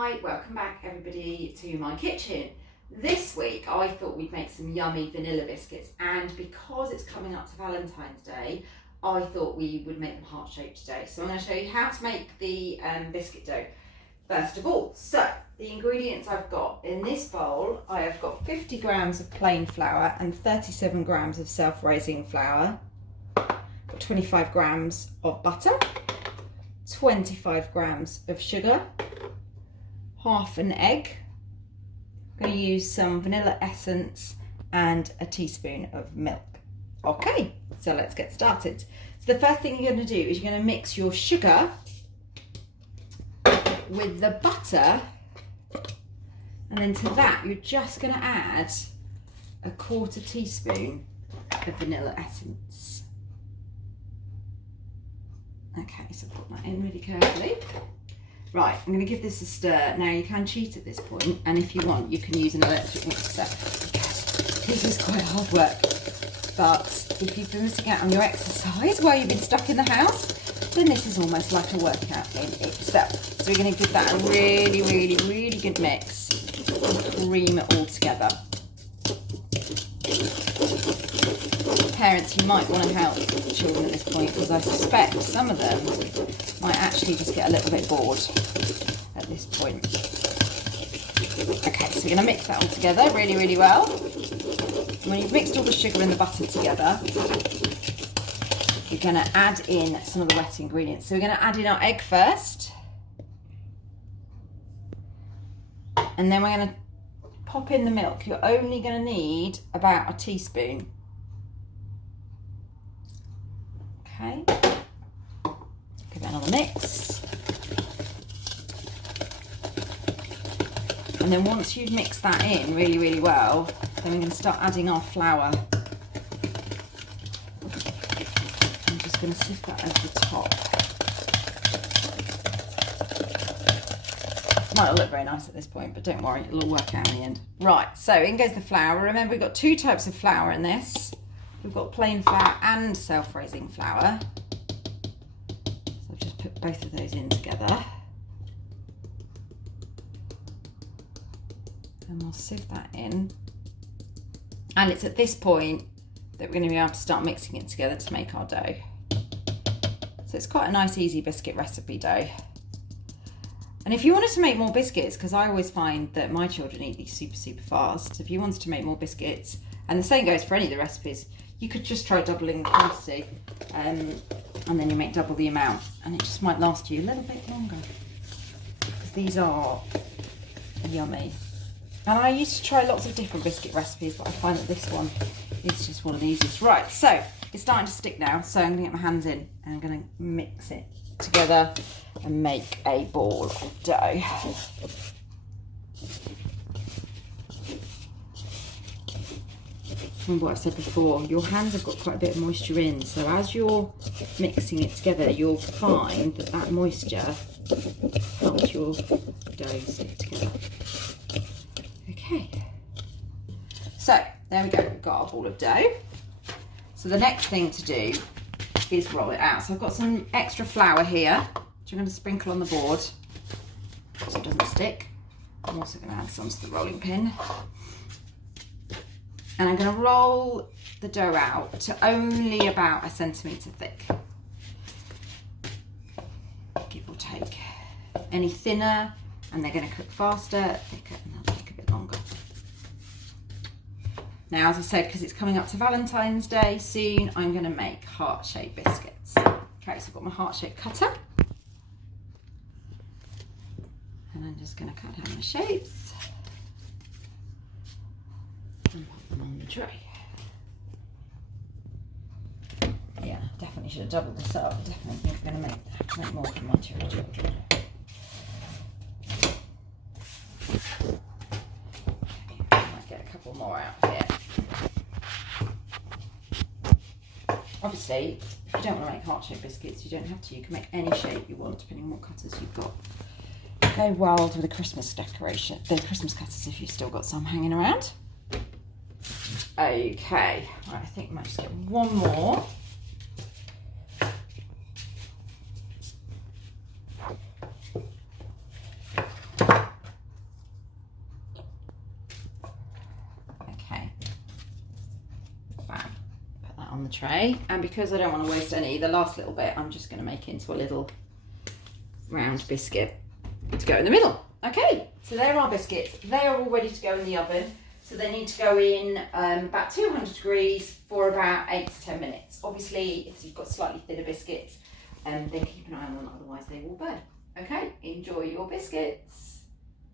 Hi, welcome back everybody to my kitchen. This week I thought we'd make some yummy vanilla biscuits, and because it's coming up to Valentine's Day, I thought we would make them heart-shaped today. So I'm going to show you how to make the biscuit dough first of all. So the ingredients I've got in this bowl, I have got 50 grams of plain flour and 37 grams of self-raising flour, got 25 grams of butter, 25 grams of sugar, half an egg. I'm going to use some vanilla essence and a teaspoon of milk. Okay, so let's get started. So the first thing you're going to do is you're going to mix your sugar with the butter, and then to that you're just going to add a quarter teaspoon of vanilla essence. Okay, so put that in really carefully. Right, I'm going to give this a stir. Now you can cheat at this point, and if you want you can use an electric mixer, because this is quite hard work. But if you've been missing out on your exercise while you've been stuck in the house, then this is almost like a workout in itself. So we're going to give that a really good mix and cream it all together. Parents, you might want to help children at this point, because I suspect some of them might actually just get a little bit bored at this point. Okay, so we're going to mix that all together really well. When you've mixed all the sugar and the butter together, you're going to add in some of the wet ingredients. So we're going to add in our egg first, and then we're going to pop in the milk. You're only going to need about a teaspoon. Okay, give it another mix. And then once you've mixed that in really well, then we're going to start adding our flour. I'm just going to sift that over the top. Might not look very nice at this point, but don't worry, it'll all work out in the end. Right, so in goes the flour. Remember, we've got two types of flour in this. We've got plain flour and self-raising flour. So I've just put both of those in together. And we'll sieve that in. And it's at this point that we're going to be able to start mixing it together to make our dough. So it's quite a nice, easy biscuit recipe dough. And if you wanted to make more biscuits, because I always find that my children eat these super fast, if you wanted to make more biscuits, and the same goes for any of the recipes, you could just try doubling the quantity, and then you make double the amount, and it just might last you a little bit longer, because these are yummy. And I used to try lots of different biscuit recipes, but I find that this one is just one of the easiest. Right, so it's starting to stick now, so I'm going to get my hands in and I'm going to mix it together and make a ball of dough. Remember what I said before, your hands have got quite a bit of moisture in, so as you're mixing it together, you'll find that that moisture helps your dough stick together. Okay, so there we go, we've got our ball of dough. So the next thing to do is roll it out. So I've got some extra flour here, which I'm going to sprinkle on the board so it doesn't stick. I'm also going to add some to the rolling pin. And I'm going to roll the dough out to only about 1 centimetre thick, give or take. Any thinner and they're going to cook faster, thicker and they'll take a bit longer. Now, as I said, because it's coming up to Valentine's Day soon, I'm going to make heart-shaped biscuits. Okay, so I've got my heart-shaped cutter, and I'm just going to cut down the shapes and put them on the tray. Yeah, definitely should have doubled this up. I definitely think I'm going to have to make more for my two children. Might get a couple more out here. Obviously, if you don't want to make heart-shaped biscuits, you don't have to. You can make any shape you want, depending on what cutters you've got. Go wild with the Christmas decoration, the Christmas cutters, if you've still got some hanging around. Okay, right, I think I might just get one more. on the tray. And because I don't want to waste any, the last little bit, I'm just going to make into a little round biscuit to go in the middle. Okay, so there are our biscuits. They are all ready to go in the oven. So they need to go in about 200 degrees for about 8 to 10 minutes. Obviously, if you've got slightly thinner biscuits, then keep an eye on them, otherwise they will burn. Okay, enjoy your biscuits.